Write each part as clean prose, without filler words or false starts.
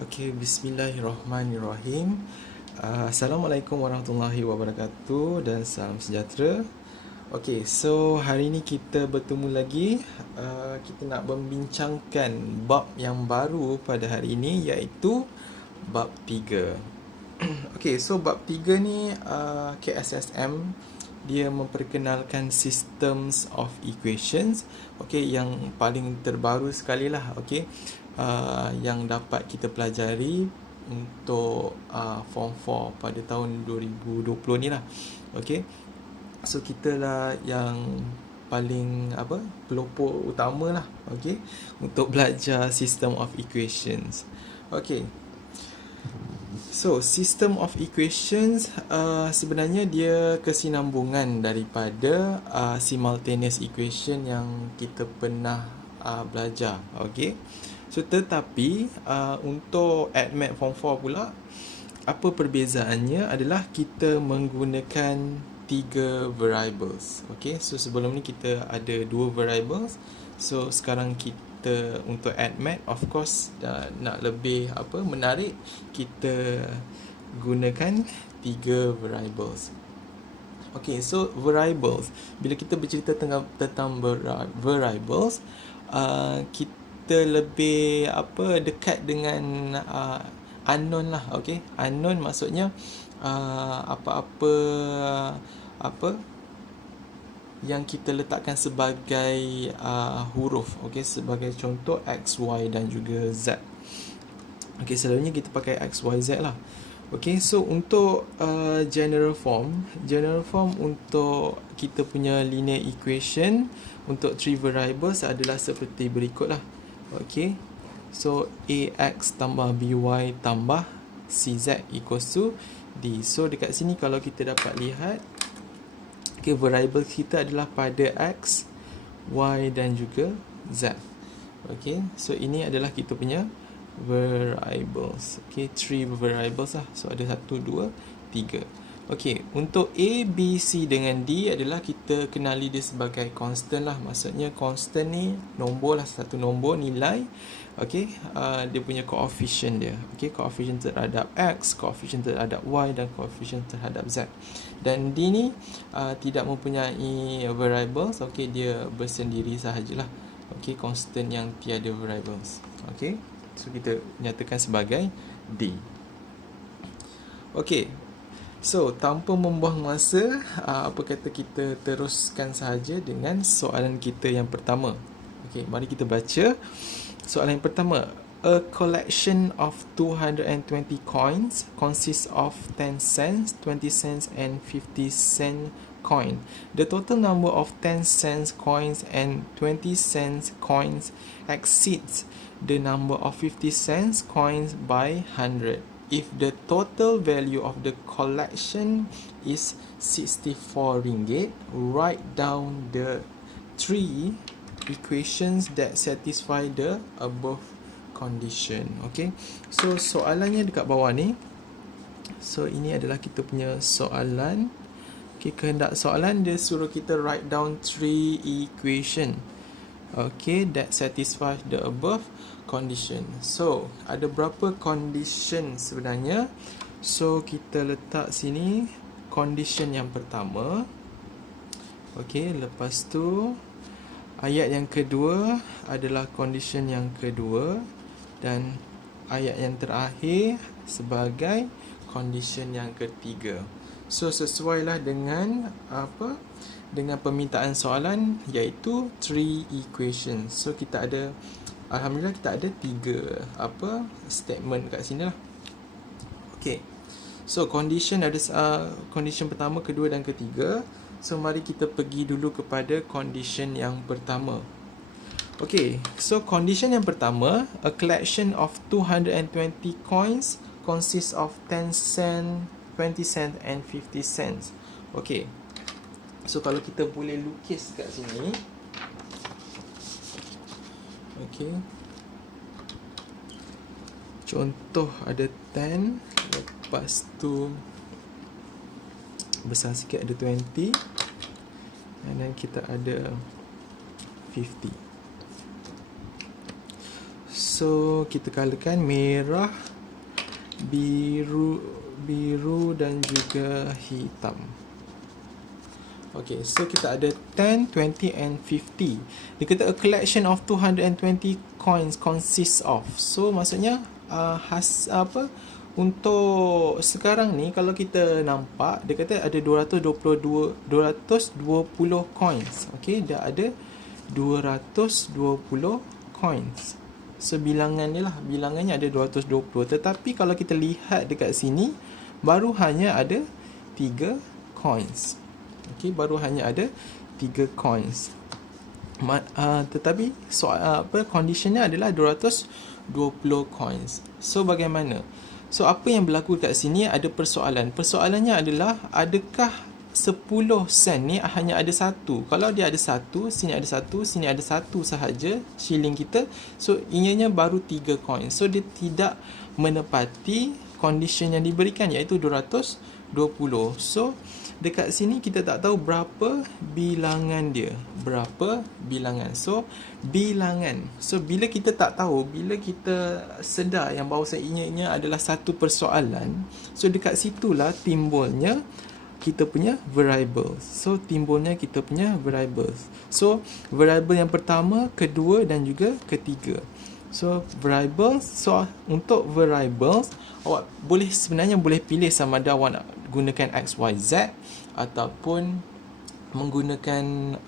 Okey, bismillahirrahmanirrahim. Assalamualaikum warahmatullahi wabarakatuh dan salam sejahtera. Okey, so hari ni kita bertemu lagi. Kita nak membincangkan bab yang baru pada hari ini, iaitu bab 3. Okey, so bab 3 ni KSSM dia memperkenalkan systems of equations, okey, yang paling terbaru sekali lah, okey, yang dapat kita pelajari untuk form 4 pada tahun 2020 ni lah, okey. So kita lah yang paling pelopor utama lah, okey, untuk belajar system of equations. Okey. So, system of equations sebenarnya dia kesinambungan daripada simultaneous equation yang kita pernah belajar. Okay. So, tetapi untuk ADMAT Form 4 pula, apa perbezaannya adalah kita menggunakan 3 variables. Okay. So, sebelum ni kita ada 2 variables. So, sekarang kita untuk ADMAT, of course, nak lebih menarik, kita gunakan 3 variables. Okay, so variables, bila kita bercerita tentang variables, kita lebih dekat dengan unknown lah. Okay, unknown maksudnya yang kita letakkan sebagai huruf, okey, sebagai contoh X, Y dan juga Z. Okey, selalunya kita pakai X, Y, Z lah. Okey, so untuk general form untuk kita punya linear equation untuk 3 variables adalah seperti berikut lah. Okey, so AX tambah BY tambah CZ equals to D. So dekat sini kalau kita dapat lihat, okay, variable kita adalah pada X, Y dan juga Z. Okay, so ini adalah kita punya variables. Okay, 3 variables lah. So ada 1, 2, 3. Okay, untuk A, B, C dengan D adalah kita kenali dia sebagai constant lah. Maksudnya constant ni nombor lah, satu nombor nilai. Okay, dia punya coefficient dia. Okay, coefficient terhadap X, coefficient terhadap Y dan coefficient terhadap Z. Dan D ni tidak mempunyai variables. Okay, dia bersendiri sahajalah. Okay, constant yang tiada variables. Okay, so kita nyatakan sebagai D. Okay, so tanpa membuang masa, kita teruskan sahaja dengan soalan kita yang pertama. Okay, mari kita baca soalan yang pertama. A collection of 220 coins consists of 10 cents, 20 cents and 50 cent coin. The total number of 10 cents coins and 20 cents coins exceeds the number of 50 cents coins by 100. If the total value of the collection is 64 ringgit, write down the 3 equations that satisfy the above condition. Okay, so soalannya dekat bawah ni. So ini adalah kita punya soalan. Okay, kehendak soalan dia suruh kita write down 3 equation, okay, that satisfy the above condition. So ada berapa condition sebenarnya? So kita letak sini condition yang pertama. Okay, lepas tu ayat yang kedua adalah condition yang kedua, dan ayat yang terakhir sebagai condition yang ketiga. So sesuailah dengan dengan permintaan soalan, iaitu 3 equations. So kita ada, alhamdulillah kita ada 3 statement kat sini lah. Okay, so condition ada condition pertama, kedua dan ketiga. So mari kita pergi dulu kepada condition yang pertama. Okay, so condition yang pertama, a collection of 220 coins consists of 10 cent, 20 cent and 50 cents. Okay, so kalau kita boleh lukis kat sini. Okay, contoh ada 10, lepas tu besar sikit ada 20, dan kita ada 50. So kita colourkan merah, biru dan juga hitam. Okay, so kita ada 10, 20 and 50. Dia kata a collection of 220 coins consists of. So maksudnya untuk sekarang ni kalau kita nampak dia kata ada 220 coins. Okay, dah ada 220 coins. So bilangannya ada 220. Tetapi kalau kita lihat dekat sini baru hanya ada 3 coins. Okay, baru hanya ada 3 coins. Tetapi conditionnya adalah 220 coins. So bagaimana? So apa yang berlaku kat sini ada persoalan. Persoalannya adalah adakah 10 sen ni hanya ada satu. Kalau dia ada satu, sini ada satu, sini ada satu sahaja shilling kita. So ianya baru 3 coins. So dia tidak menepati condition yang diberikan iaitu 220. So dekat sini kita tak tahu berapa bilangan dia. Berapa bilangan. So bilangan. So bila kita tak tahu, bila kita sedar yang bahawa ianya adalah satu persoalan, so dekat situlah timbulnya kita punya variables. So timbulnya kita punya variables. So variable yang pertama, kedua dan juga ketiga. So variables, so untuk variables awak sebenarnya boleh pilih sama ada awak nak gunakan X, Y, Z ataupun menggunakan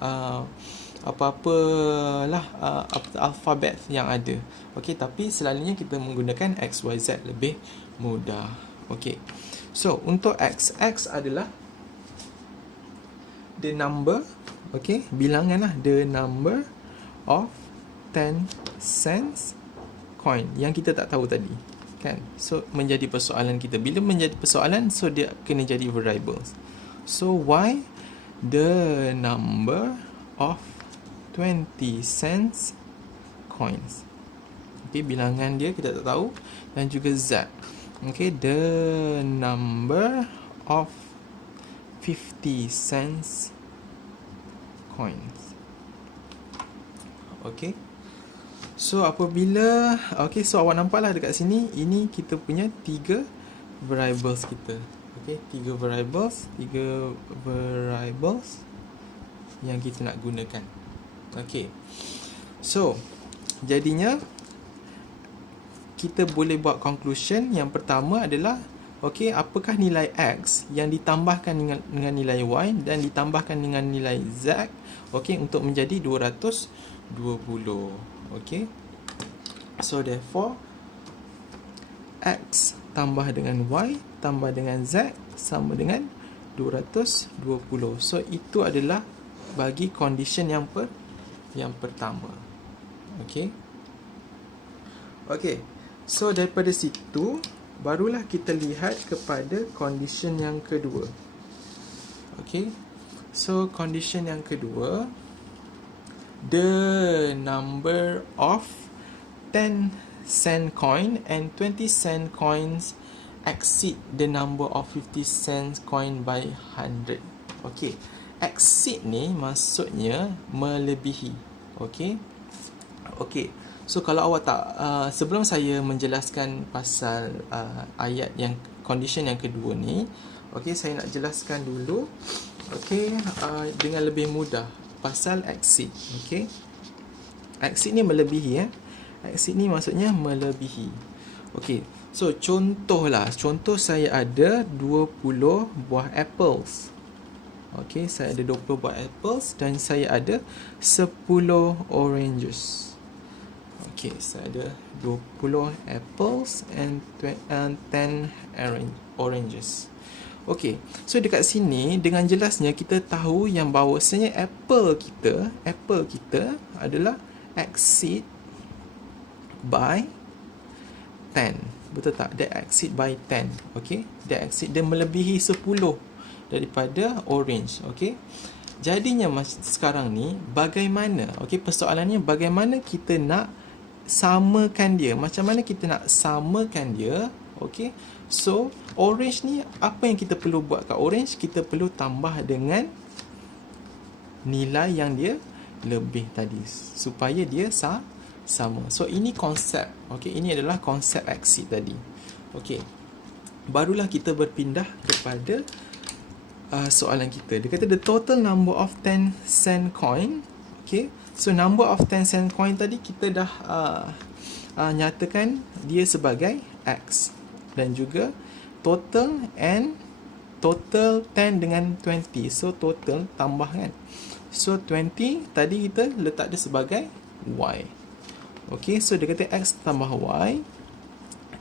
alfabet yang ada. Okey, tapi selalunya kita menggunakan X, Y, Z lebih mudah. Okey. So untuk X adalah the number, okey, bilangan the number of 10 cents coin yang kita tak tahu tadi, kan? So menjadi persoalan kita. Bila menjadi persoalan, so dia kena jadi variables. So Y, the number of 20 cents coins. Okay, bilangan dia kita tak tahu. Dan juga Z. Okay, the number of 50 cents coins. Okay. So apabila so awak nampaklah dekat sini, ini kita punya 3 variables kita. Okay, 3 variables yang kita nak gunakan. Okay. So jadinya kita boleh buat conclusion. Yang pertama adalah apakah nilai X yang ditambahkan dengan nilai Y dan ditambahkan dengan nilai Z untuk menjadi 220. Okay. So therefore X tambah dengan Y tambah dengan Z sama dengan 220. So itu adalah bagi condition yang pertama. Okay. Okay. So daripada situ barulah kita lihat kepada condition yang kedua. Okay. So condition yang kedua, the number of 10 cent coin and 20 cent coins exceed the number of 50 cent coin by 100. Okay. Exceed ni maksudnya melebihi. Okay. Okay. So kalau awak tak sebelum saya menjelaskan pasal ayat yang condition yang kedua ni, saya nak jelaskan dulu dengan lebih mudah pasal exceed. Exceed ni melebihi. Exceed ni maksudnya melebihi. So contoh saya ada 20 buah apples. Saya ada 20 buah apples dan saya ada 10 oranges. Saya ada 20 apples and 10 oranges. So dekat sini dengan jelasnya kita tahu yang bahawasanya apple kita adalah exceed by 10. Betul tak? Dia exceed by 10. Dia melebihi 10 daripada orange. Jadinya sekarang ni bagaimana? Persoalannya bagaimana kita nak samakan dia. Macam mana kita nak samakan dia? So orange ni, apa yang kita perlu buat kat orange? Kita perlu tambah dengan nilai yang dia lebih tadi supaya dia sama. So ini konsep. Okey, ini adalah konsep exceed tadi. Okey. Barulah kita berpindah kepada soalan kita. Dia kata the total number of 10 cent coin. Okay. So number of 10 cent coin tadi kita dah nyatakan dia sebagai X. Dan juga total and total 10 dengan 20. So total tambah kan. So 20 tadi kita letak dia sebagai Y. Okay. So dia kata X tambah Y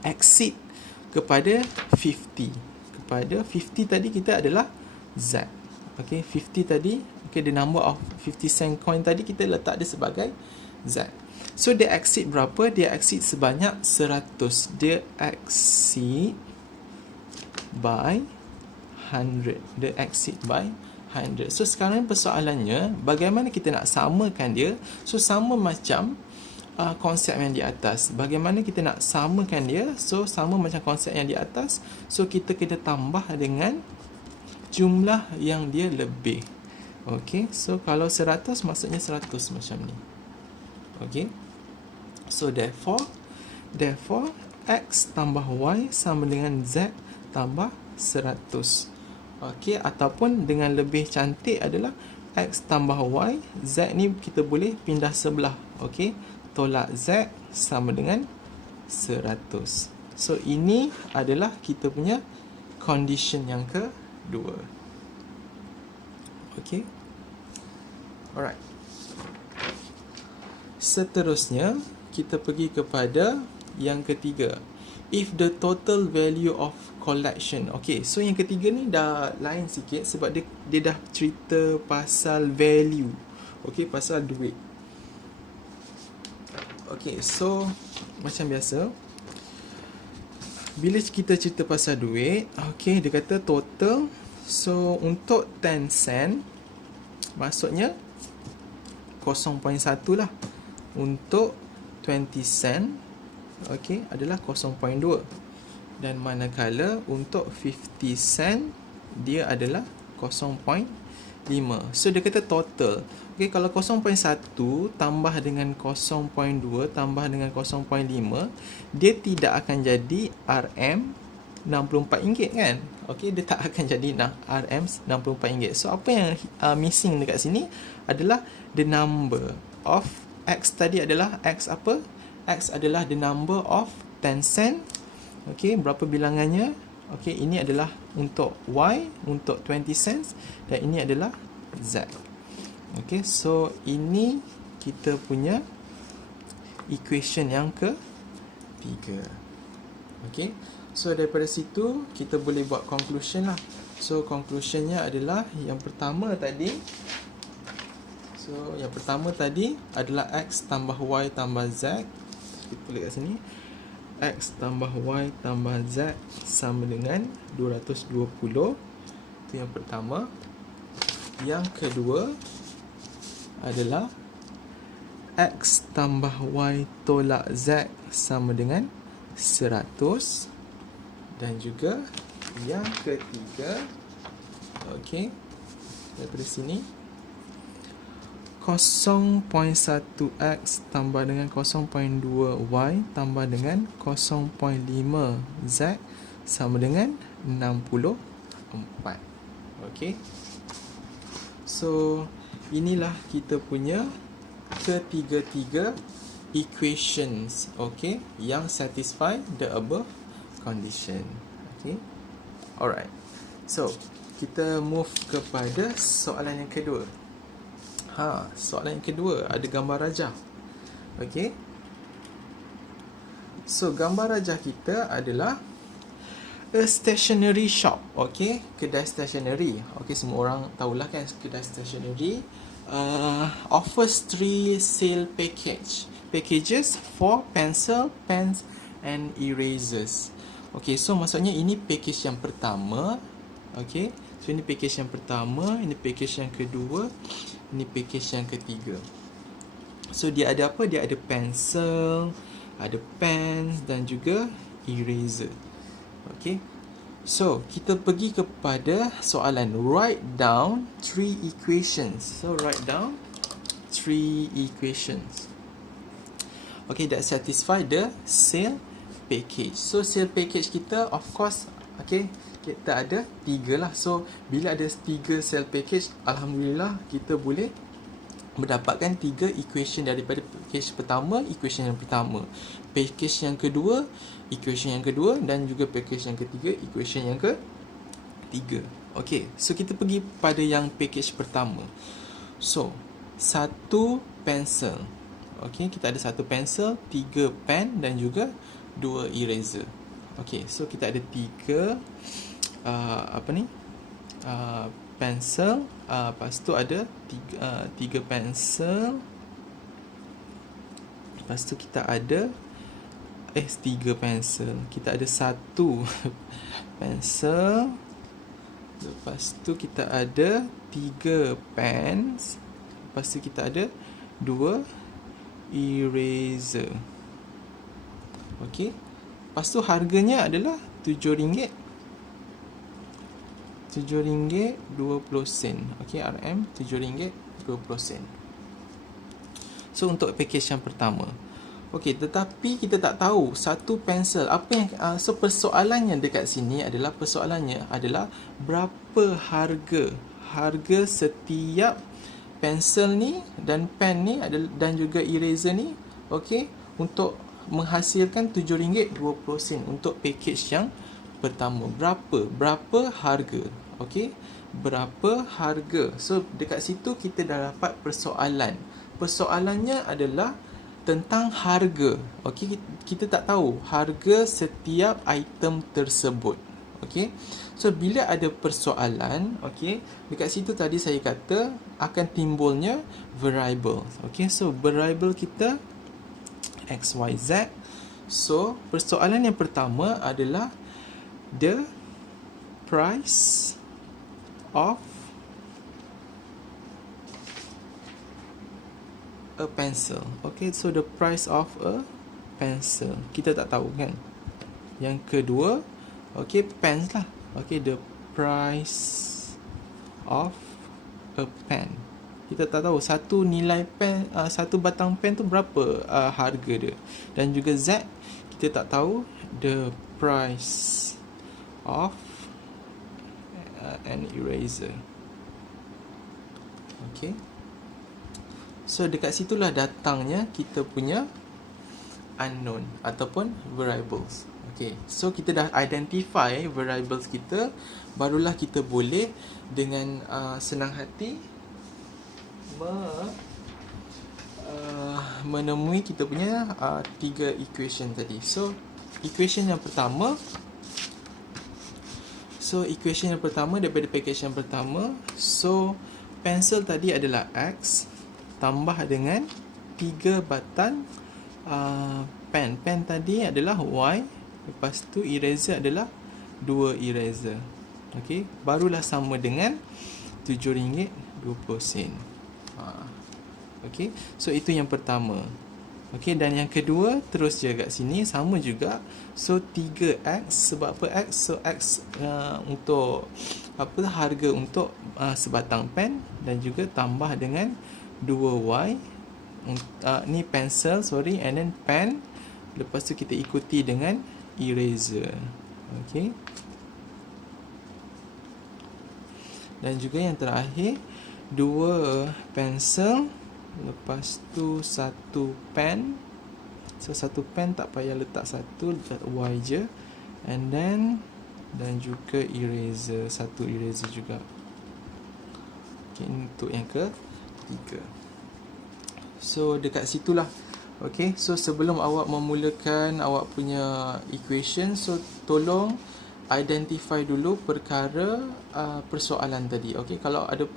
exceed kepada 50. Kepada 50 tadi kita adalah Z. Okay, 50 tadi, okay, the number of 50 cent coin tadi kita letak dia sebagai Z. So dia exceed berapa? Dia exceed sebanyak 100. Dia exceed by 100. Dia exceed by 100. So sekarang persoalannya, bagaimana kita nak samakan dia? So sama macam konsep yang di atas. Bagaimana kita nak samakan dia? So sama macam konsep yang di atas. So kita kena tambah dengan jumlah yang dia lebih. Okey, so kalau 100 maksudnya 100 macam ni. Okey. So therefore X tambah Y sama dengan Z tambah 100. Okey, ataupun dengan lebih cantik adalah X tambah Y, Z ni kita boleh pindah sebelah. Okey, tolak Z sama dengan 100. So ini adalah kita punya condition yang kedua. Okey. Alright. Seterusnya kita pergi kepada yang ketiga. If the total value of collection. Okey, so yang ketiga ni dah lain sikit sebab dia dah cerita pasal value. Okey, pasal duit. Okey, so macam biasa bila kita cerita pasal duit, okey, dia kata total. So untuk 10 sen maksudnya 0.1 lah. Untuk 20 sen okey adalah 0.2. Dan manakala untuk 50 sen dia adalah 0.5. So dia kata total. Okey, kalau 0.1 tambah dengan 0.2 tambah dengan 0.5, dia tidak akan jadi RM64 kan? Okey, dia tak akan jadi RM64. So apa yang missing dekat sini adalah the number of X tadi adalah X apa? X adalah the number of 10 cent. Okey, berapa bilangannya? Okey, ini adalah untuk Y, untuk 20 cents, dan ini adalah Z. Okey, so ini kita punya equation yang ketiga. Okey, so daripada situ kita boleh buat conclusion lah. So conclusionnya adalah yang pertama tadi. So yang pertama tadi adalah X tambah Y tambah Z. Kita tulis kat sini. X tambah Y tambah Z sama dengan 220. Itu yang pertama. Yang kedua adalah X tambah Y tolak Z sama dengan 100. Dan juga yang ketiga, okey, daripada sini 0.1x tambah dengan 0.2y tambah dengan 0.5z sama dengan 64. Okey. So, inilah kita punya ketiga-tiga equations, okey, yang satisfy the above condition. Okey. Alright. So, kita move kepada soalan yang kedua. Soalan yang kedua ada gambar rajah. Okey. So, gambar rajah kita adalah a stationery shop. Okey, kedai stationery. Okey, semua orang tahulah kan kedai stationery offers 3 sale packages for pencil, pens and erasers. Okey, so maksudnya ini package yang pertama. Okey, so ini package yang pertama, ini package yang kedua, ini package yang ketiga. So dia ada apa? Dia ada pencil, ada pens dan juga eraser. Okay. So kita pergi kepada soalan. Write down 3 equations. So write down 3 equations. Okay, that satisfy the sale package. So sale package kita of course, okay, kita ada 3 lah. So bila ada 3 sale package, alhamdulillah kita boleh mendapatkan 3 equation daripada package pertama, equation yang pertama, package yang kedua, equation yang kedua, dan juga package yang ketiga, equation yang ketiga. Okay, so kita pergi pada yang package pertama. So, 1 pensel. Okay, kita ada 1 pensel, 3 pen dan juga 2 eraser. Okay, so kita ada 3 pensel, lepas tu ada 3 pensel, lepas tu kita ada 3 pensel, kita ada 1 pensel, lepas tu kita ada 3 pens, lepas tu kita ada 2 eraser. Okey, lepas tu harganya adalah RM7.20. Okey, RM RM7.20. So untuk package yang pertama. Okey, tetapi kita tak tahu 1 pensel apa yang so persoalannya dekat sini adalah berapa harga setiap pensel ni dan pen ni dan juga eraser ni, okey, untuk menghasilkan RM7.20 untuk package yang pertama. Berapa harga? Okey, berapa harga? So dekat situ kita dah dapat persoalan. Persoalannya adalah tentang harga. Okey, kita tak tahu harga setiap item tersebut. Okey, so bila ada persoalan, okey, dekat situ tadi saya kata akan timbulnya variable. Okey, so variable kita X, Y, Z. So persoalan yang pertama adalah the price of a pencil. Okay, so the price of a pencil kita tak tahu kan. Yang kedua, okay, pens lah. Okay, the price of a pen kita tak tahu satu nilai pen, satu batang pen tu berapa harga dia. Dan juga Z kita tak tahu the price of an eraser. Okay, so dekat situlah datangnya kita punya unknown ataupun variables. Okay, so kita dah identify variables kita, barulah kita boleh dengan senang hati menemui kita punya 3 equation tadi. So equation yang pertama, daripada package yang pertama, so pensel tadi adalah X tambah dengan 3 batang pen. Pen tadi adalah Y, lepas tu eraser adalah 2 eraser. Okey, barulah sama dengan RM7.20. Okey, so itu yang pertama. Okey, dan yang kedua terus je kat sini sama juga. So 3X, sebab apa X? So X untuk harga untuk sebatang pen, dan juga tambah dengan 2Y, ni pencil, sorry, and then pen. Lepas tu kita ikuti dengan eraser. Okey, dan juga yang terakhir 2 pencil, lepas tu 1 pen. So 1 pen tak payah letak 1, letak Y je. And then dan juga eraser, 1 eraser juga. Okay, untuk yang ketiga. So dekat situlah. Okay, so sebelum awak memulakan awak punya equation, so tolong identify dulu perkara persoalan tadi. Okay, kalau ada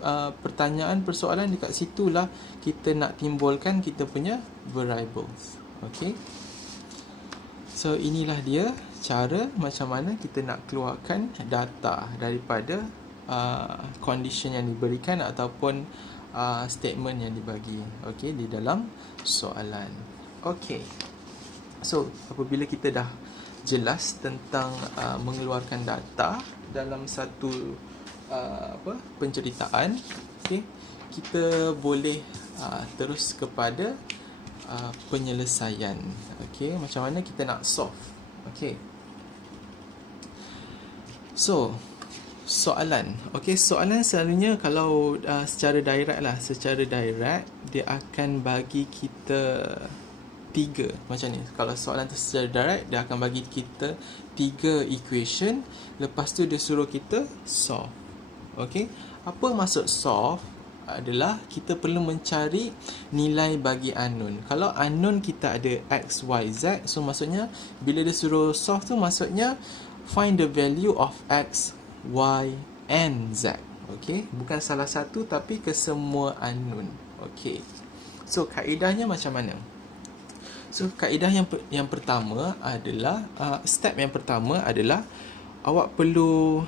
pertanyaan persoalan, dekat situlah kita nak timbulkan kita punya variables. Okay, so inilah dia cara macam mana kita nak keluarkan data daripada condition yang diberikan ataupun statement yang dibagi, okay, di dalam soalan. Okay, so apabila kita dah jelas tentang mengeluarkan data dalam satu penceritaan, okay, kita boleh terus kepada penyelesaian. Okey, macam mana kita nak solve. Okey. So, soalan. Okey, soalan selalunya kalau secara direct lah, secara direct dia akan bagi kita 3 macam ni. Kalau soalan tu secara direct, dia akan bagi kita 3 equation, lepas tu dia suruh kita solve. Okey, apa maksud solve? Adalah kita perlu mencari nilai bagi unknown. Kalau unknown kita ada x, y, z, so maksudnya bila dia suruh solve tu maksudnya find the value of x, y and z. Okey, bukan salah satu tapi ke semua unknown. Okey, so kaedahnya macam mana? So kaedah yang pertama adalah step yang pertama adalah awak perlu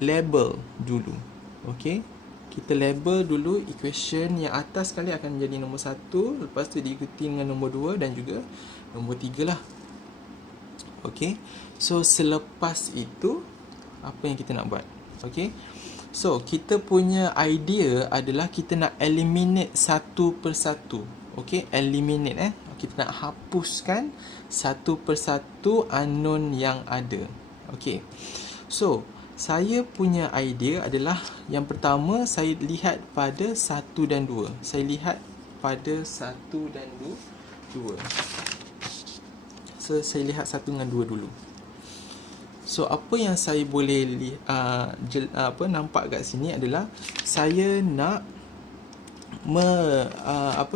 label dulu. Okey, kita label dulu equation yang atas sekali akan jadi nombor 1, lepas tu diikuti dengan nombor 2 dan juga nombor 3 lah. Okey, so selepas itu apa yang kita nak buat? Okey, so kita punya idea adalah kita nak eliminate satu persatu. Okey, eliminate kita nak hapuskan satu persatu unknown yang ada. Okey, so saya punya idea adalah yang pertama saya lihat pada 1 dan 2. Saya lihat pada 1 dan 2. So saya lihat 1 dengan 2 dulu. So apa yang saya boleh nampak kat sini adalah saya nak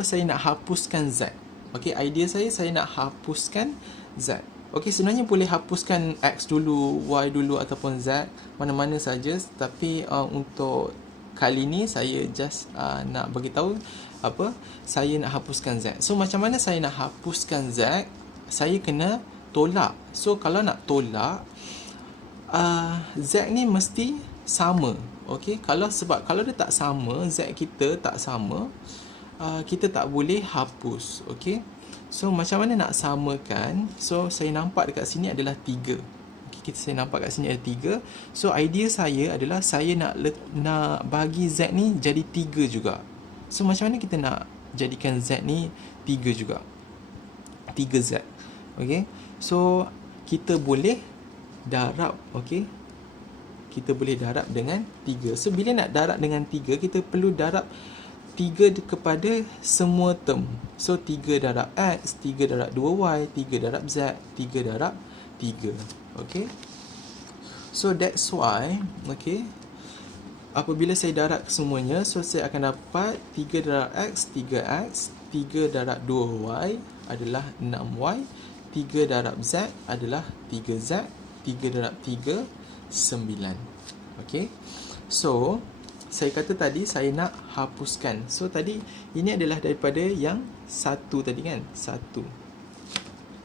saya nak hapuskan Z. Okey, idea saya nak hapuskan Z. Okey, sebenarnya boleh hapuskan X dulu, Y dulu ataupun Z, mana-mana saja. Tapi untuk kali ni saya just nak bagi tahu saya nak hapuskan Z. So macam mana saya nak hapuskan Z? Saya kena tolak. So kalau nak tolak, Z ni mesti sama. Okey, sebab kalau dia tak sama, Z kita tak sama, kita tak boleh hapus. Okey, so macam mana nak samakan? So saya nampak dekat sini adalah 3. Okay, saya nampak kat sini ada 3. So idea saya adalah saya nak bagi Z ni jadi 3 juga. So macam mana kita nak jadikan Z ni 3 juga? 3Z. Okay, so kita boleh darab. Okay, kita boleh darab dengan 3. So bila nak darab dengan 3, kita perlu darab 3 kepada semua term. So 3 darab X, 3 darab 2Y, 3 darab Z, 3 darab 3. Okay, so that's why, okay, apabila saya darab semuanya, so saya akan dapat 3 darab X, 3X, 3 darab 2Y adalah 6Y, 3 darab Z adalah 3Z, 3 darab 3, 9. Okay, so saya kata tadi saya nak hapuskan. So tadi ini adalah daripada yang 1 tadi kan, 1.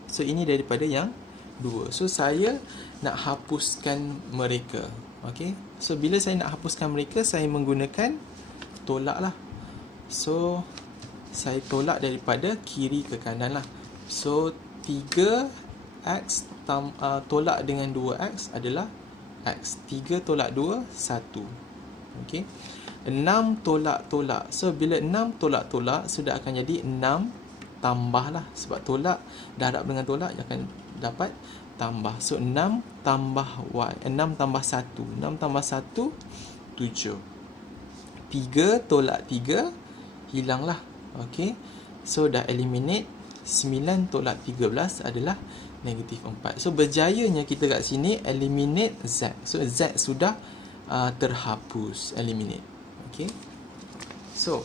So ini daripada yang 2. So saya nak hapuskan mereka. Okay, so bila saya nak hapuskan mereka, saya menggunakan tolak lah. So saya tolak daripada kiri ke kanan lah. So 3X tolak dengan 2X adalah X. 3 tolak 2, 1. Okey, 6 tolak. So bila 6 tolak, sudah akan jadi 6 tambah lah. Sebab tolak, darab dengan tolak akan dapat tambah. So 6 tambah Y, 6 tambah 1, 6 tambah 1, 7. 3 tolak 3, hilang lah. Okey, so dah eliminate. 9 tolak 13 adalah negatif 4. So berjayanya kita kat sini eliminate Z. So Z sudah terhapus, eliminate. Okay, so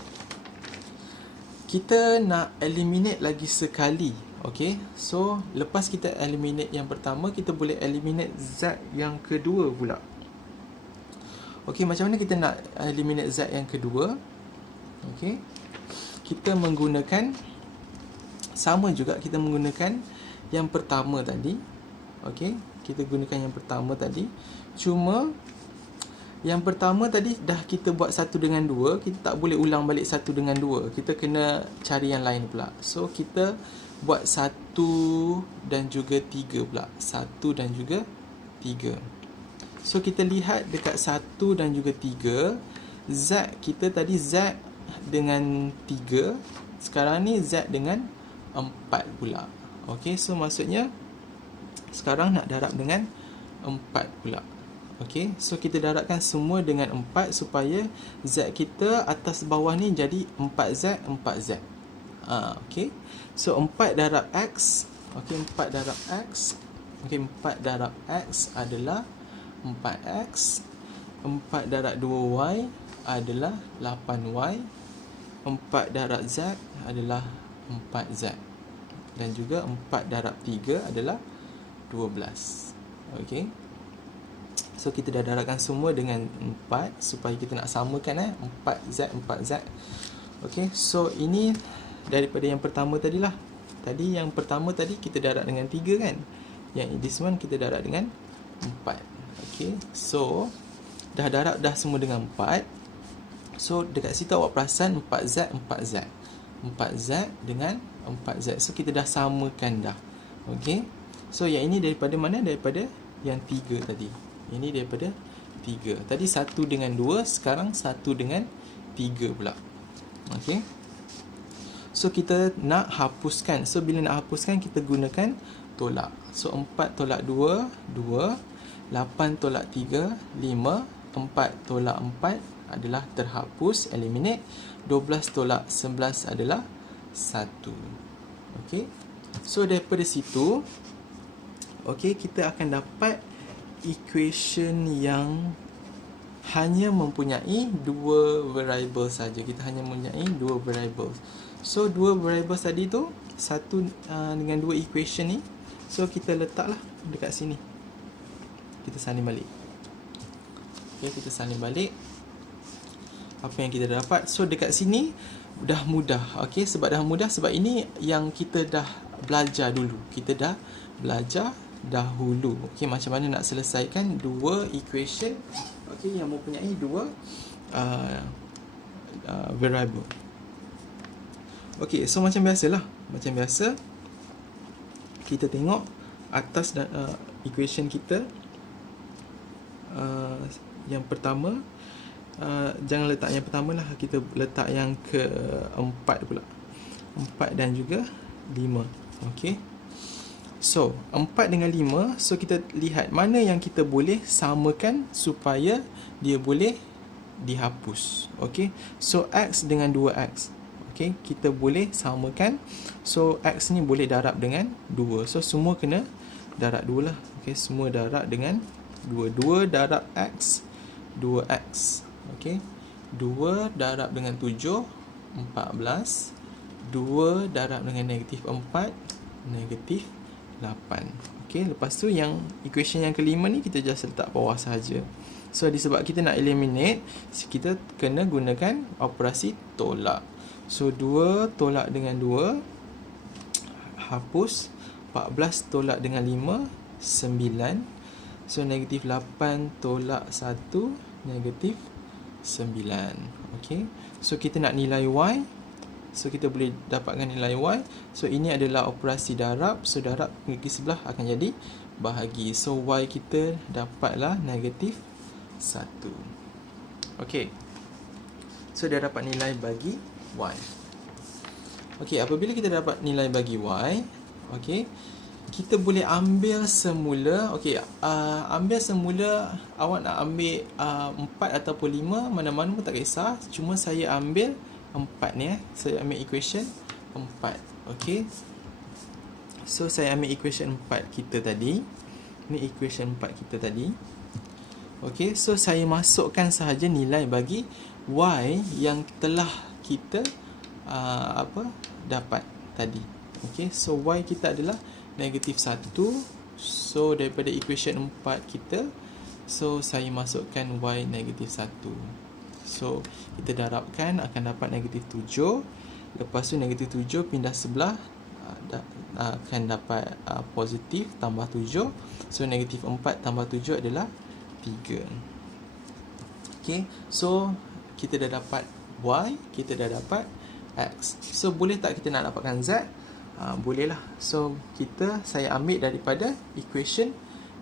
kita nak eliminate lagi sekali. Okay, so lepas kita eliminate yang pertama, kita boleh eliminate Z yang kedua pula. Okay, macam mana kita nak eliminate Z yang kedua? Okay, kita menggunakan sama juga, kita menggunakan yang pertama tadi. Okay, kita gunakan yang pertama tadi. Cuma yang pertama tadi dah kita buat 1 dengan 2, kita tak boleh ulang balik 1 dengan 2. Kita kena cari yang lain pula. So kita buat 1 dan juga 3 pula. 1 dan juga 3. So kita lihat dekat 1 dan juga 3, Z kita tadi Z dengan 3. Sekarang ni Z dengan 4 pula. Okey, so maksudnya sekarang nak darab dengan 4 pula. Okey, so kita darabkan semua dengan 4 supaya Z kita atas bawah ni jadi 4Z, 4Z. Okey, so 4 darab X. Okey, 4 darab X. Okey, 4 darab X adalah 4X. 4 darab 2Y adalah 8Y. 4 darab Z adalah 4Z. Dan juga 4 darab 3 adalah 12. Okey, so kita dah darabkan semua dengan 4 supaya kita nak samakan 4Z, 4Z. Okey, so ini daripada yang pertama tadilah. Tadi yang pertama tadi kita darab dengan 3 kan. Yang this one kita darab dengan 4. Okey, so dah darab dah semua dengan 4. So dekat situ awak perasan 4Z, 4Z. 4Z dengan 4Z. So kita dah samakan dah. Okey, so yang ini daripada mana? Daripada yang 3 tadi. Ini daripada 3. Tadi 1 dengan 2, sekarang 1 dengan 3 pula. Okey, so kita nak hapuskan. So bila nak hapuskan, kita gunakan tolak. So 4 tolak 2, 2. 8 tolak 3, 5. 4 tolak 4 adalah terhapus, eliminate. 12 tolak 11 adalah 1. Okey, so daripada situ, okey, kita akan dapat equation yang hanya mempunyai 2 variable saja. Kita hanya mempunyai 2 variable. So 2 variable tadi tu, satu dengan 2 equation ni, so kita letaklah dekat sini. Kita salin balik. Okey, kita salin balik apa yang kita dapat. So dekat sini dah mudah. Okey, sebab dah mudah, sebab ini yang kita dah belajar dulu. Kita dah belajar dahulu. Okey, macam mana nak selesaikan 2 equation, okey, yang mempunyai 2 variable. Okey, so macam biasalah. Macam biasa, kita tengok atas equation kita. Yang pertama, jangan letak yang pertama lah, kita letak yang keempat pula. 4 dan juga 5. Okey, so 4 dengan 5, so kita lihat mana yang kita boleh samakan supaya dia boleh dihapus. Okey, so X dengan 2X, okey, kita boleh samakan. So X ni boleh darab dengan 2, so semua kena darab 2 lah. Okey, semua darab dengan 2. 2 darab X, 2X. Okey, 2 darab dengan 7, 14. 2 darab dengan negatif 4, negatif 8. Okey, lepas tu yang equation yang kelima ni kita just letak bawah saja. So disebab kita nak eliminate, kita kena gunakan operasi tolak. So 2 tolak dengan 2, hapus. 14 tolak dengan 5, 9. So negatif 8 tolak 1, negatif 9. Okey, so kita nak nilai Y. So kita boleh dapatkan nilai Y. So ini adalah operasi darab. So darab pergi sebelah akan jadi bahagi. So Y kita dapatlah negatif 1. Okey, so dah dapat nilai bagi Y. Okey, apabila kita dapat nilai bagi Y, okey, kita boleh ambil semula. Okey, ambil semula, awak nak ambil 4 ataupun 5, mana-mana pun tak kisah. Cuma saya ambil 4 ni. Saya ambil equation 4. Okey, so saya ambil equation 4 kita tadi. Ni equation 4 kita tadi. Okey, so saya masukkan sahaja nilai bagi Y yang telah kita dapat tadi. Okey, so Y kita adalah negatif 1. So daripada equation 4 kita, so saya masukkan Y negatif 1. So kita darabkan akan dapat negatif 7. Lepas tu negatif 7 pindah sebelah, akan dapat positif tambah 7. So negatif 4 tambah 7 adalah 3. Okay, so kita dah dapat Y, kita dah dapat X. So boleh tak kita nak dapatkan Z? Bolehlah. So saya ambil daripada equation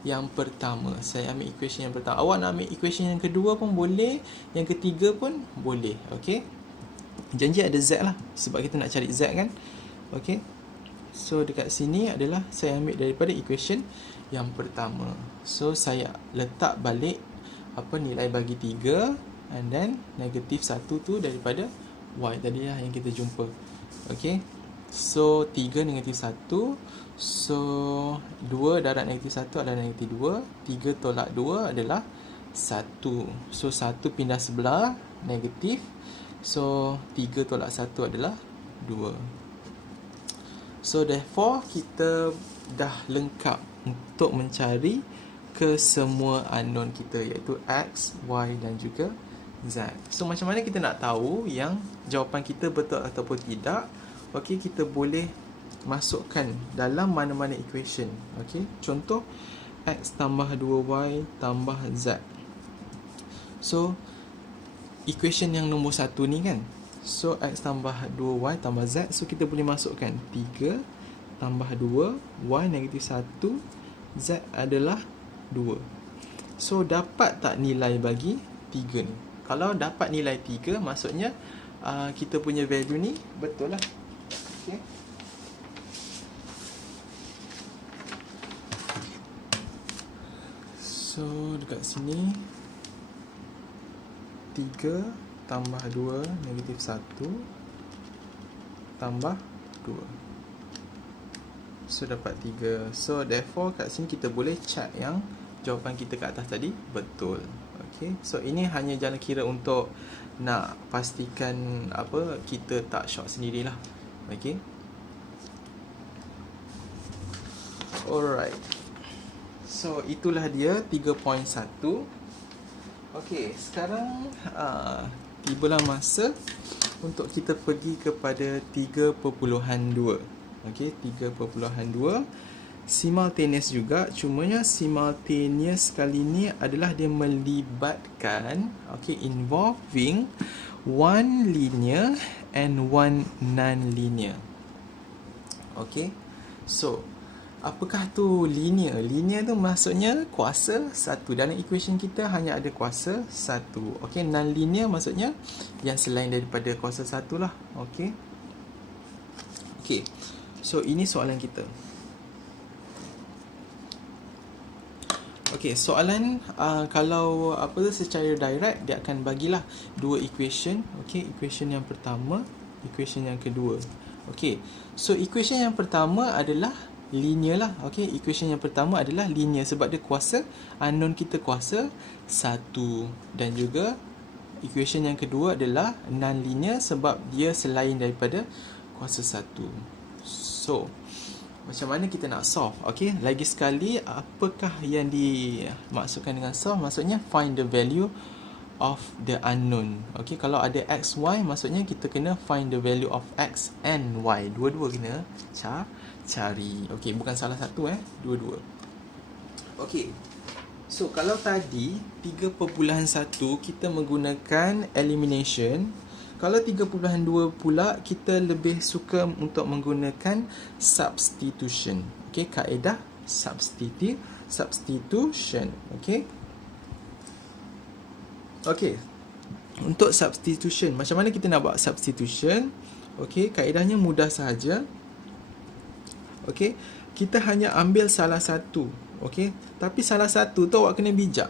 yang pertama. Saya ambil equation yang pertama. Awak nak ambil equation yang kedua pun boleh, yang ketiga pun boleh. Okey, janji ada Z lah, sebab kita nak cari Z kan. Okey, So dekat sini adalah saya ambil daripada equation yang pertama. So saya letak balik nilai bagi 3, and then negatif 1 tu daripada y tadi lah yang kita jumpa. Okay, so 3 negatif 1, so 2 darab negatif 1 adalah negatif 2, 3 tolak 2 adalah 1. So 1 pindah sebelah, negatif. So 3 tolak 1 adalah 2. So therefore kita dah lengkap untuk mencari kesemua unknown kita, iaitu X, Y dan juga Z. So macam mana kita nak tahu yang jawapan kita betul ataupun tidak? Okey, kita boleh masukkan dalam mana-mana equation. Okey, contoh X tambah 2Y tambah Z. So equation yang nombor 1 ni kan, so X tambah 2Y tambah Z, so kita boleh masukkan 3 tambah 2, Y negatif 1, Z adalah 2. So dapat tak nilai bagi 3 ni? Kalau dapat nilai 3, maksudnya kita punya value ni betul lah. Okay. So dekat sini 3 tambah 2 negatif 1 tambah 2. So dapat 3. So therefore kat sini kita boleh check yang jawapan kita kat atas tadi betul. Okay, so ini hanya jalan kira untuk nak pastikan kita tak short sendirilah. Okay, alright. So itulah dia 3.1. Okay, sekarang tibalah masa untuk kita pergi kepada 3.2. Okay, 3.2 simultaneous juga, cumanya simultaneous kali ni adalah dia melibatkan involving one linear and one non-linear. Okay, so apakah tu linear? Linear tu maksudnya kuasa 1. Dalam equation kita hanya ada kuasa 1. Okay, non-linear maksudnya yang selain daripada kuasa 1 lah. Okay, so ini soalan kita. Okay, soalan kalau secara direct dia akan bagilah dua equation. Okay, equation yang pertama, equation yang kedua. Okay, so equation yang pertama adalah linear lah. Okay, equation yang pertama adalah linear sebab dia kuasa, unknown kita kuasa 1. Dan juga equation yang kedua adalah non-linear sebab dia selain daripada kuasa 1. So macam mana kita nak solve? Okay, lagi sekali, apakah yang dimaksudkan dengan solve? Maksudnya find the value of the unknown. Okay, kalau ada x, y, maksudnya kita kena find the value of x and y. Dua-dua kena cari. Okay, bukan salah satu dua-dua. Okay, so kalau tadi 3.1 kita menggunakan elimination. Kalau 3.2 pula kita lebih suka untuk menggunakan substitution. Okay, kaedah substitution. Okay. Okay, untuk substitution, macam mana kita nak buat substitution? Okay, kaedahnya mudah sahaja. Okay, kita hanya ambil salah satu. Okay, tapi salah satu tu awak kena bijak.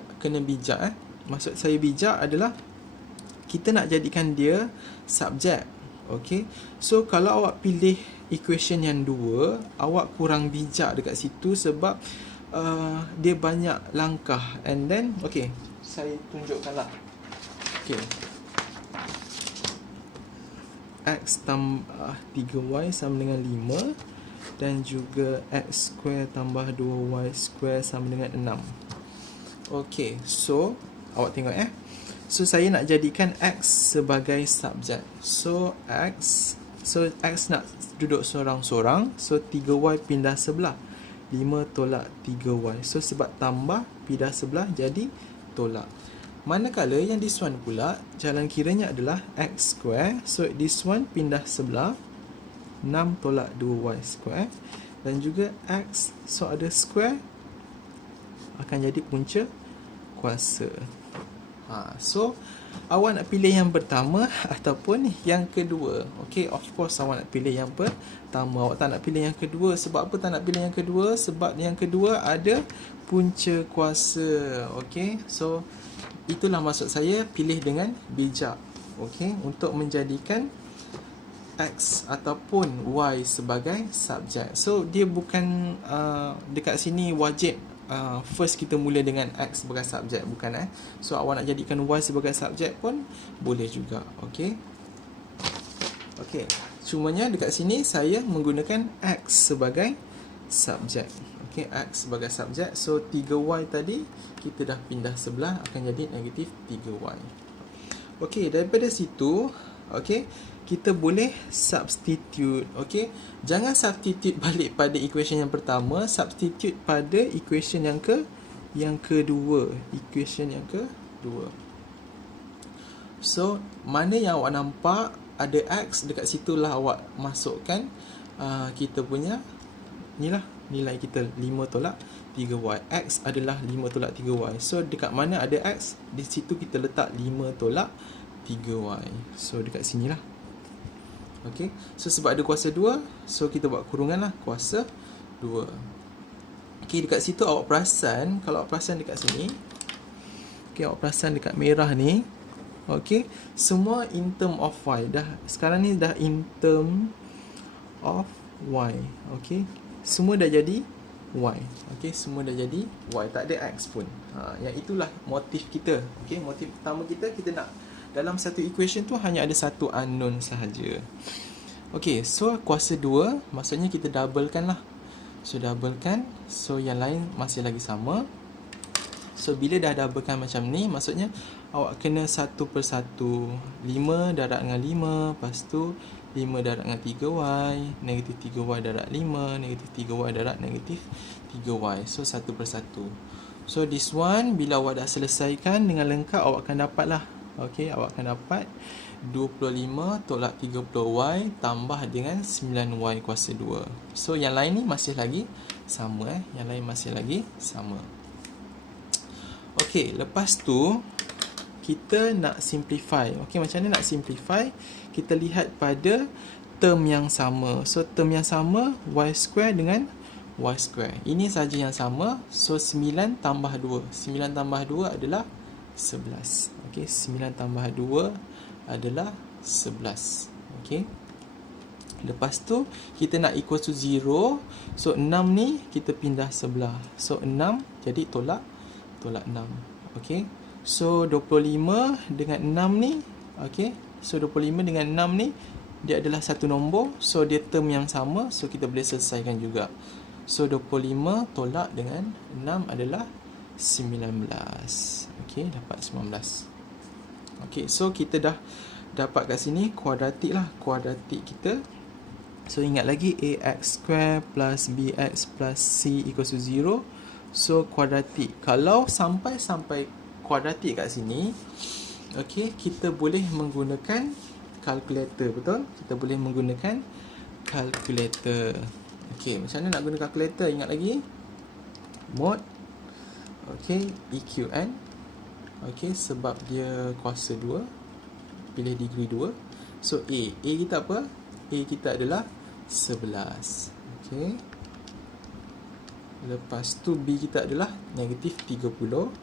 Maksud saya bijak adalah kita nak jadikan dia subjek. Okay, so kalau awak pilih equation yang 2, awak kurang bijak dekat situ sebab dia banyak langkah. And then, okay, saya tunjukkanlah. Okay, x tambah 3y sama dengan 5 dan juga x square tambah 2y square sama dengan 6. Okay, so awak tengok so saya nak jadikan x sebagai subjek. So x nak duduk sorang-sorang. So 3y pindah sebelah, 5 tolak 3y. So sebab tambah pindah sebelah jadi tolak. Manakala yang this one pula jalan kiranya adalah x square. So this one pindah sebelah, 6 tolak 2y square. Dan juga x, so ada square akan jadi punca kuasa. So awak nak pilih yang pertama ataupun yang kedua. Okay, of course awak nak pilih yang pertama. Awak tak nak pilih yang kedua. Sebab apa tak nak pilih yang kedua? Sebab yang kedua ada punca kuasa. Okay, so itulah maksud saya pilih dengan bijak. Okay, untuk menjadikan X ataupun Y sebagai subjek. So dia bukan dekat sini wajib first kita mula dengan X sebagai subjek, bukan So awak nak jadikan Y sebagai subjek pun boleh juga. Okay. Okay, cumanya dekat sini saya menggunakan X sebagai subjek. Okay, X sebagai subjek. So 3Y tadi kita dah pindah sebelah, akan jadi negatif 3Y. Okay, daripada situ, okay, kita boleh substitute. Okay, jangan substitute balik pada equation yang pertama, substitute pada equation yang kedua. Equation yang kedua. So mana yang awak nampak ada X, dekat situlah awak masukkan kita punya inilah nilai kita 5 tolak 3Y. X adalah 5 tolak 3Y. So dekat mana ada X, di situ kita letak 5 tolak 3Y. So dekat sinilah. Okay, so sebab ada kuasa 2, so kita buat kurungan lah, kuasa 2. Okay, dekat situ awak perasan, kalau awak perasan dekat sini, okay, awak perasan dekat merah ni, okay, semua in term of Y. Sekarang ni dah in term of Y. Okay, semua dah jadi Y. Okay, semua dah jadi Y, tak ada X pun. Yang itulah motif kita. Okay, motif pertama kita nak dalam satu equation tu hanya ada satu unknown sahaja. Okay, so kuasa 2 maksudnya kita doublekan lah. So doublekan, so yang lain masih lagi sama. So bila dah doublekan macam ni, maksudnya awak kena satu per satu. 5 darab dengan 5, lepas tu 5 darab dengan 3Y, negatif 3Y darab 5, negatif 3Y darab negatif 3Y. So satu per satu. So this one, bila awak dah selesaikan dengan lengkap, awak akan dapat lah. Okay, awak akan dapat 25 tolak 30Y tambah dengan 9Y kuasa 2. So yang lain ni masih lagi sama. Yang lain masih lagi sama. Okay, lepas tu kita nak simplify. Okay, macam mana nak simplify? Kita lihat pada term yang sama. So term yang sama, Y square dengan Y square. Ini saja yang sama. So 9 tambah 2. 9 tambah 2 adalah 11. Okay, 9 tambah 2 adalah 11. Okay. Lepas tu kita nak equal to 0. So 6 ni kita pindah sebelah. So 6 jadi tolak 6. Okay. So 25 dengan 6 ni, okay, so 25 dengan 6 ni dia adalah satu nombor. So dia term yang sama. So kita boleh selesaikan juga. So 25 tolak dengan 6 adalah 19. Okay, dapat 19. Okay, so kita dah dapat kat sini kuadratik lah. Kuadratik kita. So ingat lagi AX square plus BX plus C equals to 0. So kuadratik. Kalau sampai kuadratik kat sini, okay, kita boleh menggunakan kalkulator. Betul? Kita boleh menggunakan kalkulator. Okay, macam mana nak guna kalkulator? Ingat lagi mod. Okay, EQN. Okay, sebab dia kuasa 2, pilih degree 2. So A kita apa? A kita adalah 11. Okay. Lepas tu B kita adalah negatif 30.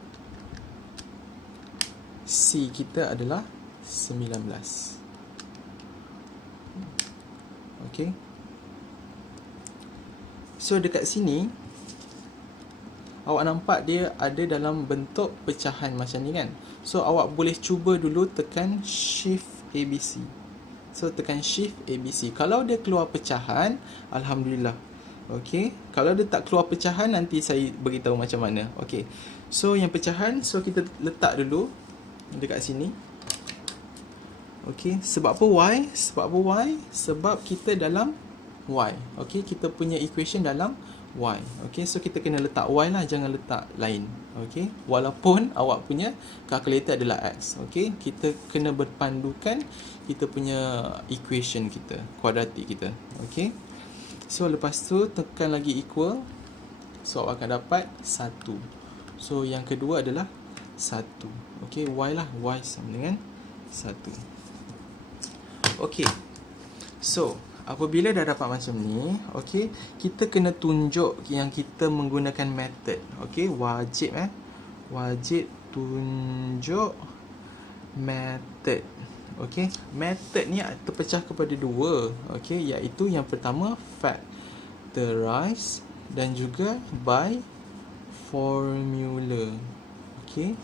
C kita adalah 19. Okay. So dekat sini awak nampak dia ada dalam bentuk pecahan macam ni kan. So awak boleh cuba dulu tekan shift ABC. So tekan shift ABC. Kalau dia keluar pecahan, alhamdulillah. Okay, kalau dia tak keluar pecahan, nanti saya beritahu macam mana. Okay, so yang pecahan, so kita letak dulu dekat sini. Okay, sebab apa Y? Sebab apa Y? Sebab kita dalam Y. Okay, kita punya equation dalam Y. Okay, so kita kena letak Y lah, jangan letak lain. Okay, walaupun awak punya calculator adalah X. Okay, kita kena berpandukan kita punya equation kita, kuadratik kita. Okay, so lepas tu tekan lagi equal. So awak akan dapat 1. So yang kedua adalah 1. Okey, Y lah. Y sama dengan 1. Okey. So, apabila dah dapat macam ni, okey, kita kena tunjuk yang kita menggunakan method. Okey, wajib wajib tunjuk method. Okey, method ni terpecah kepada dua. Okey, iaitu yang pertama factorize dan juga by formula. Okey.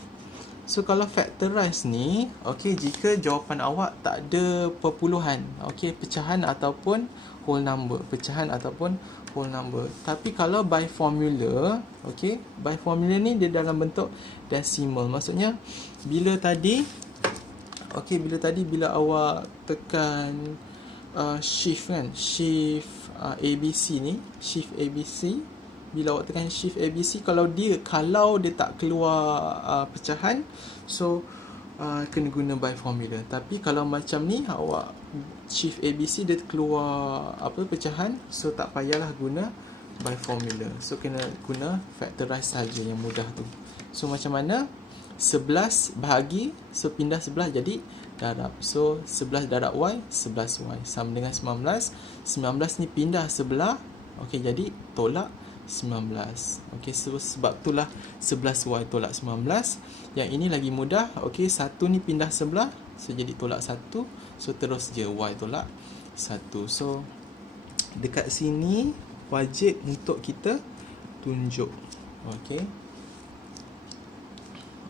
So kalau factorize ni, okey, jika jawapan awak tak ada perpuluhan, okey, pecahan ataupun whole number, pecahan ataupun whole number. Tapi kalau by formula, okey, by formula ni dia dalam bentuk decimal. Maksudnya bila tadi, okey, bila awak tekan shift kan, shift ABC ni, shift ABC, bila awak tekan shift ABC, kalau dia tak keluar pecahan, so kena guna by formula. Tapi kalau macam ni, awak shift ABC dia keluar pecahan, so tak payahlah guna by formula. So kena guna factorize saja yang mudah tu. So macam mana? 11 bahagi, so pindah sebelah jadi darab. So 11 darab Y, 11Y sama dengan 19. 19 ni pindah sebelah, okey, jadi tolak 19. Okey, so sebab itulah 11Y tolak 19. Yang ini lagi mudah. Okey, 1 ni pindah sebelah, so jadi tolak 1. So terus je Y tolak 1. So dekat sini wajib untuk kita tunjuk. Okey.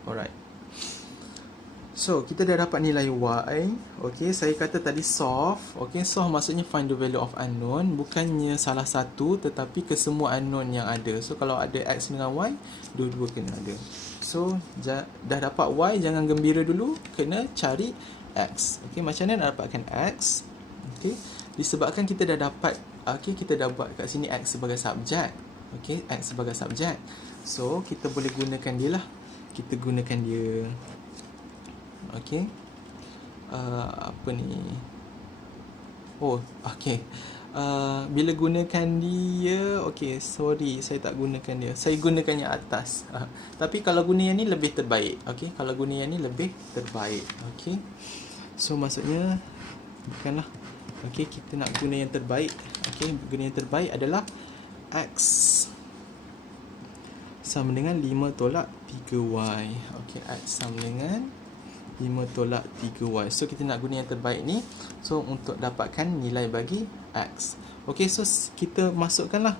Alright. So, kita dah dapat nilai Y. Okey, saya kata tadi solve. Okey, solve maksudnya find the value of unknown. Bukannya salah satu, tetapi kesemua unknown yang ada. So, kalau ada X dengan Y, dua-dua kena ada. So, dah dapat Y, jangan gembira dulu. Kena cari X. Okey, macam mana nak dapatkan X? Okey, disebabkan kita dah dapat, okey, kita dah buat kat sini X sebagai subjek. Okey, X sebagai subjek. So, kita boleh gunakan dia lah. Kita gunakan dia. Okey. Apa ni? Oh, okey. Bila gunakan dia, okey, sorry, saya tak gunakan dia. Saya gunakan yang atas. Tapi kalau guna yang ni lebih terbaik. Okey, kalau guna yang ni lebih terbaik. Okey. So maksudnya bukanlah. Okey, kita nak guna yang terbaik. Okey, guna yang terbaik adalah X sama dengan 5 tolak 3Y. Okey, X sama dengan 5 tolak 3Y. So, kita nak guna yang terbaik ni. So, untuk dapatkan nilai bagi X. Okey, so kita masukkanlah.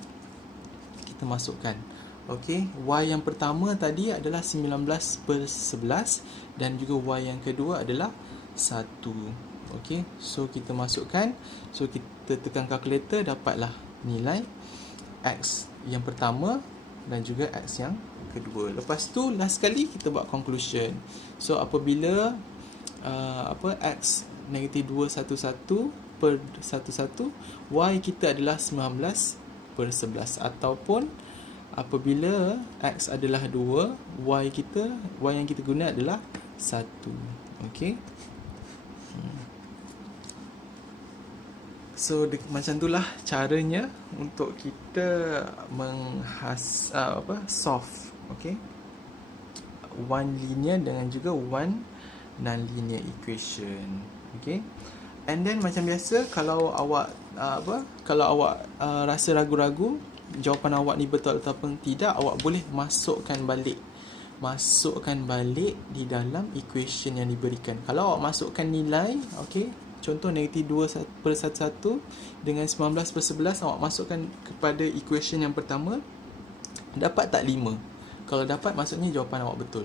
Kita masukkan. Okey, Y yang pertama tadi adalah 19/11. Dan juga Y yang kedua adalah 1. Okey, so kita masukkan. So, kita tekan kalkulator, dapatlah nilai X yang pertama dan juga X yang kedua. Lepas tu last sekali kita buat conclusion. So apabila X negatif 211/11, Y kita adalah 19/11, ataupun apabila X adalah 2, Y yang kita guna adalah 1. Okey. So macam itulah caranya untuk kita solve, okey, one linear dengan juga one non-linear equation. Okey. And then macam biasa, kalau awak rasa ragu-ragu jawapan awak ni betul ataupun tidak, awak boleh masukkan balik di dalam equation yang diberikan. Kalau awak masukkan nilai, okey, contoh negatif 2/11 dengan 19/11, awak masukkan kepada equation yang pertama, dapat tak 5? Kalau dapat, maksudnya jawapan awak betul.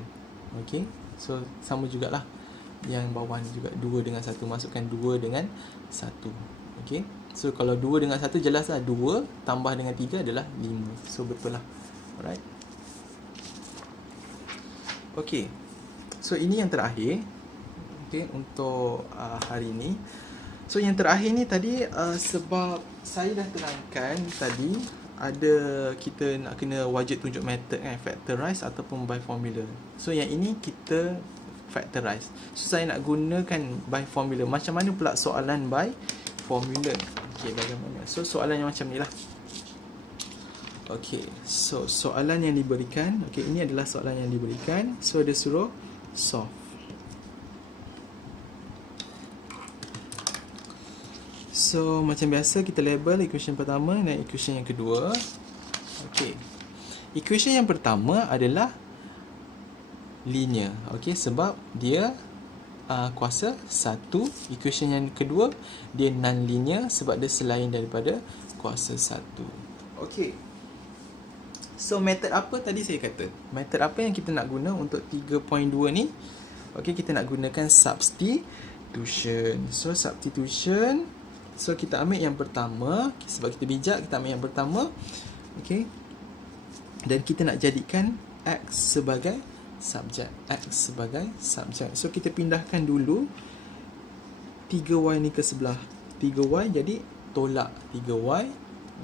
Okey, so sama jugalah yang bawah ni juga, 2 dengan 1, masukkan 2 dengan 1. Okey, so kalau 2 dengan 1 jelaslah 2 tambah dengan 3 adalah 5. So betul lah. Alright. Okey, so ini yang terakhir. Okay, untuk hari ini. So yang terakhir ni tadi, sebab saya dah terangkan tadi, kita nak kena wajib tunjuk method kan, factorize ataupun by formula. So yang ini kita factorize. So saya nak gunakan by formula. Macam mana pula soalan by formula? Okay, bagaimana? So soalan yang macam ni lah. Okey, so soalan yang diberikan, okey, ini adalah soalan yang diberikan. So dia suruh solve. So macam biasa kita label equation pertama dan equation yang kedua. Okey. Equation yang pertama adalah linear. Okey, sebab dia kuasa 1. Equation yang kedua dia non-linear sebab dia selain daripada kuasa 1. Okey. So method apa tadi saya kata? Method apa yang kita nak guna untuk 3.2 ni? Okey, kita nak gunakan substitution. So substitution. So kita ambil yang pertama, sebab kita bijak, kita ambil yang pertama. Okey. Dan kita nak jadikan X sebagai subjek. X sebagai subjek. So kita pindahkan dulu 3Y ni ke sebelah 3Y, jadi tolak 3Y.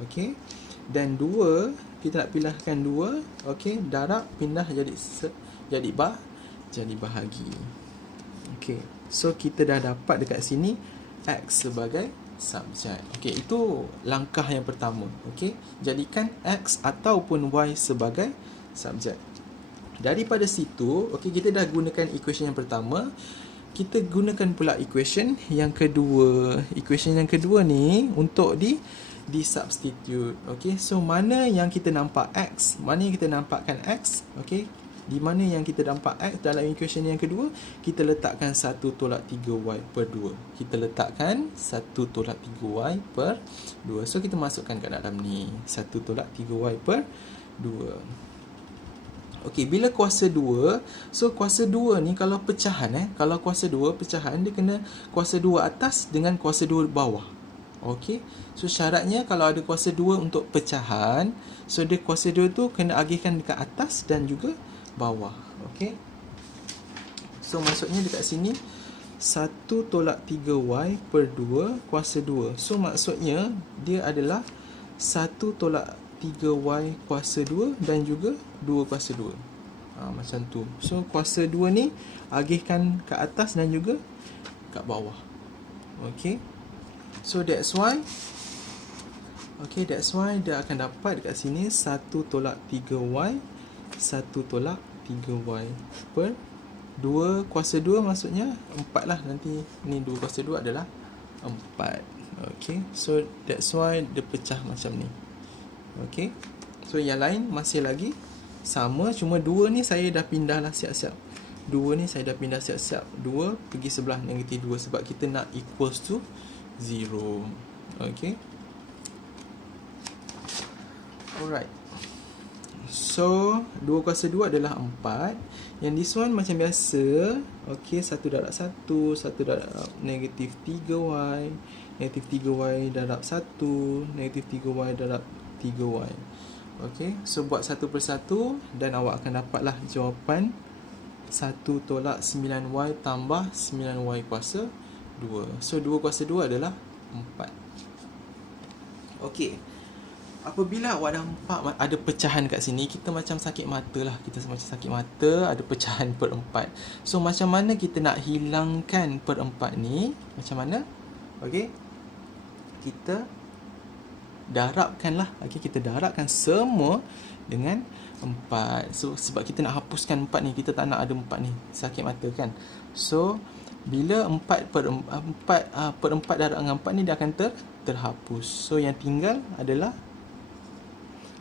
Okey. Dan 2 kita nak pindahkan 2, okey, darab pindah jadi bahagi. Okey. So kita dah dapat dekat sini X sebagai subjek. Okey, itu langkah yang pertama. Okey, jadikan X ataupun Y sebagai subjek. Daripada situ, okey, kita dah gunakan equation yang pertama. Kita gunakan pula equation yang kedua. Equation yang kedua ni untuk di substitute. Okey, so mana yang kita nampak X, mana yang kita nampakkan X, okey, di mana yang kita nampak X dalam equation yang kedua, kita letakkan 1 tolak 3Y per 2. Kita letakkan 1 tolak 3Y per 2. So kita masukkan kat dalam ni 1 tolak 3Y per 2. Okey, bila kuasa 2, so kuasa 2 ni kalau pecahan kalau kuasa 2 pecahan, dia kena kuasa 2 atas dengan kuasa 2 bawah. Okey, so syaratnya kalau ada kuasa 2 untuk pecahan, so dia kuasa 2 tu kena agihkan dekat atas dan juga bawah. Okey, so maksudnya dekat sini 1 tolak 3Y per 2 kuasa 2. So maksudnya dia adalah 1 tolak 3Y kuasa 2 dan juga 2 kuasa 2. Macam tu. So kuasa 2 ni agihkan kat atas dan juga kat bawah. Okey, so that's why dia akan dapat dekat sini 1 tolak 3Y 1 tolak 3Y per 2 kuasa 2, maksudnya 4 lah. Nanti ni 2 kuasa 2 adalah 4. Okey, so that's why dia pecah macam ni. Okey, so yang lain masih lagi sama, cuma 2 ni saya dah pindah lah siap-siap. 2 ni saya dah pindah siap-siap. 2 pergi sebelah negatif 2 sebab kita nak equals to 0. Okey, alright. So 2 kuasa 2 adalah 4. Yang this one macam biasa. Okey, 1 darab 1, 1 darab negatif 3Y, negatif 3Y darab 1, negatif 3Y darab 3Y. Okey, so buat satu persatu dan awak akan dapatlah jawapan 1 tolak 9Y tambah 9Y kuasa 2. So 2 kuasa 2 adalah 4. Okey, apabila awak nampak ada pecahan kat sini, kita macam sakit mata lah. Kita macam sakit mata, ada pecahan per 4. So macam mana kita nak hilangkan per 4 ni? Macam mana? Okey, kita darabkan lah. Okey, kita darabkan semua dengan 4. So sebab kita nak hapuskan 4 ni, kita tak nak ada 4 ni. Sakit mata kan? So bila 4 per 4 darab dengan 4 ni, dia akan terhapus. So yang tinggal adalah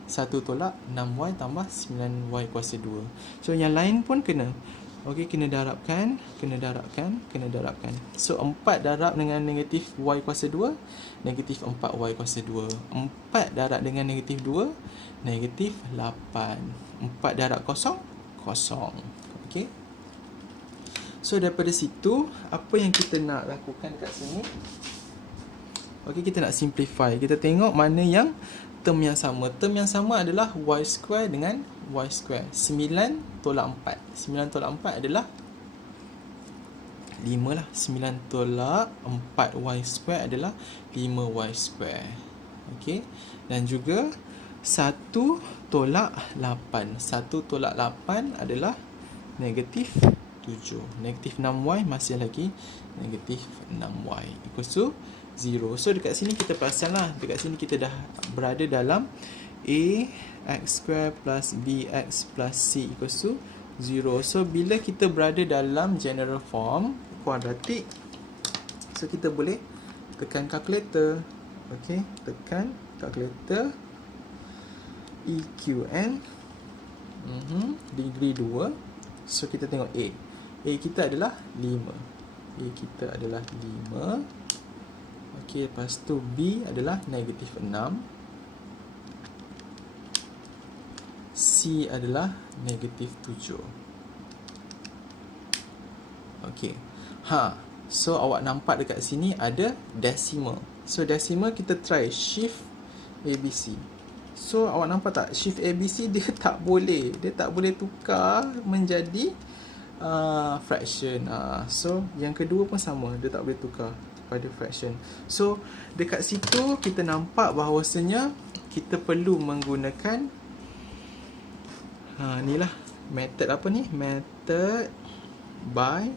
1 tolak 6Y tambah 9Y kuasa 2. So yang lain pun kena. Okey, kena darabkan. So 4 darab dengan negatif Y kuasa 2, negatif 4Y kuasa 2. 4 darab dengan negatif 2, negatif 8. 4 darab kosong, kosong. Okey, so daripada situ, apa yang kita nak lakukan kat sini? Okey, kita nak simplify. Kita tengok mana yang term yang sama. Term yang sama adalah Y square dengan Y square. 9 tolak 4. 9 tolak 4 adalah 5 lah. 9 tolak 4Y square adalah 5Y square. Okey, dan juga 1 tolak 8. 1 tolak 8 adalah negatif 7. Negatif 6Y masih lagi negatif 6Y equals to 0. So dekat sini kita perasan lah, dekat sini kita dah berada dalam A X square plus BX plus C equals to 0. So bila kita berada dalam general form kuadratik, so kita boleh tekan calculator. Okay, tekan calculator. EQN degree 2. So kita tengok A. A kita adalah 5. A kita adalah 5. Okay, lepas tu B adalah negatif 6. C adalah negatif 7. Okay. So awak nampak dekat sini ada decimal. So decimal kita try shift ABC. So awak nampak tak, shift ABC dia tak boleh tukar menjadi fraction. So yang kedua pun sama, dia tak boleh tukar pada fraction. So dekat situ kita nampak bahawasanya kita perlu menggunakan inilah method apa ni, method by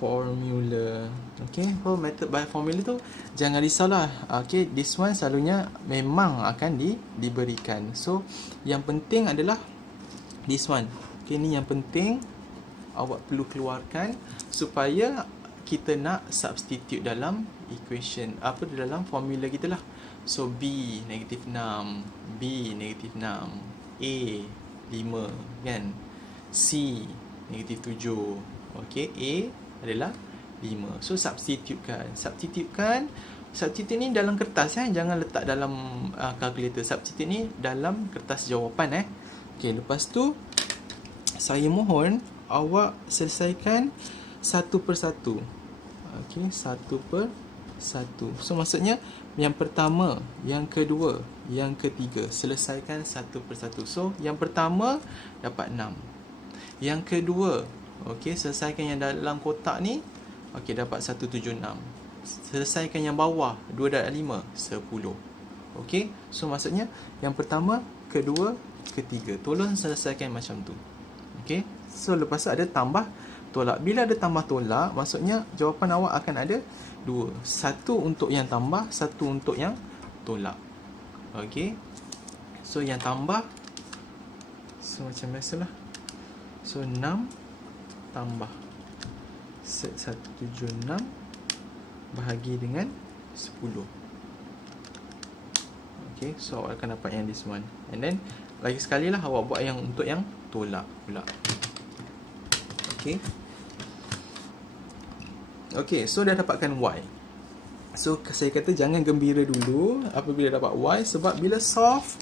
formula. Okay, method by formula tu jangan risaulah. Okay, this one selalunya memang akan diberikan. So yang penting adalah this one. Okay, ni yang penting awak perlu keluarkan supaya kita nak substitute dalam equation, dalam formula kita lah. So B negatif 6, B negatif 6, A 5 kan, C negatif 7. Okay, A adalah 5. So substitute ni dalam kertas jangan letak dalam calculator. Substitute ni dalam kertas jawapan Okay, lepas tu saya mohon awak selesaikan satu persatu. Okay, satu persatu. So maksudnya yang pertama, yang kedua, yang ketiga, selesaikan satu persatu. So yang pertama dapat 6. Yang kedua, okay, selesaikan yang dalam kotak ni. Okay, dapat 176. Selesaikan yang bawah, 2 darab 5, 10. Okay, so maksudnya yang pertama, kedua, ketiga. Tolong selesaikan macam tu. Okay, so lepas tu ada tambah tolak. Bila ada tambah tolak, maksudnya jawapan awak akan ada 2. Satu untuk yang tambah, satu untuk yang tolak. Okay, so yang tambah, so macam biasalah. So 6 tambah 176 bahagi dengan 10. Okay, so awak akan dapat yang this one. And then lagi sekali lah awak buat yang untuk yang tolak pula. Okay. Okay, so dah dapatkan Y. So saya kata jangan gembira dulu apabila dapat Y, sebab bila solve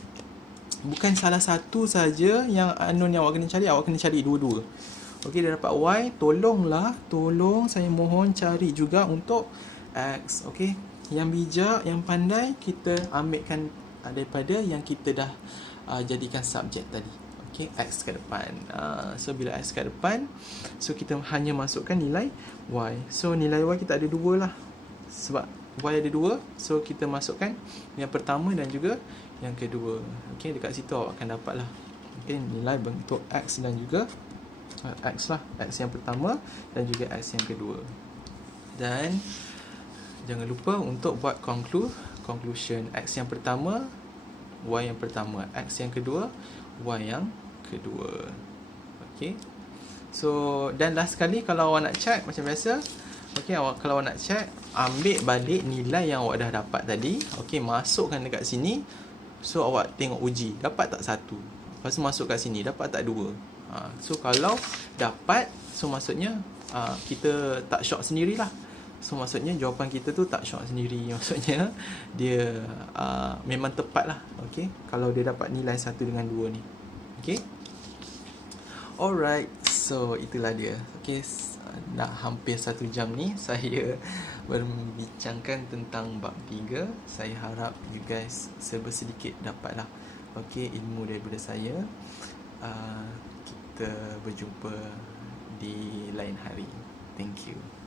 bukan salah satu saja yang unknown yang awak kena cari dua-dua. Okey, dah dapat Y, tolong saya mohon cari juga untuk X. Okey, yang bijak, yang pandai, kita ambilkan daripada yang kita dah jadikan subjek tadi. Okey, X ke depan. So bila X ke depan, so kita hanya masukkan nilai Y. So nilai Y kita ada 2 lah, sebab Y ada 2. So kita masukkan yang pertama dan juga yang kedua. Okey, dekat situ awak akan dapat lah, okey, nilai bentuk X dan juga X lah, X yang pertama dan juga X yang kedua. Dan jangan lupa untuk buat conclusion. X yang pertama, Y yang pertama. X yang kedua, Y yang kedua. Okay, so dan last sekali, kalau awak nak check macam biasa, okay, kalau awak nak check, ambil balik nilai yang awak dah dapat tadi. Okay, masukkan dekat sini. So awak tengok uji, dapat tak 1. Lepas tu masuk kat sini, dapat tak 2. So kalau dapat, so maksudnya kita tak shock sendirilah. So maksudnya jawapan kita tu tak shock sendiri. Maksudnya dia memang tepat lah. Okay, kalau dia dapat nilai 1 dengan 2 ni. Okay, alright, so itulah dia. Okay, nak hampir 1 jam ni saya berbincangkan tentang bab 3. Saya harap you guys sedikit dapatlah, okay, ilmu daripada saya. Kita berjumpa di lain hari. Thank you.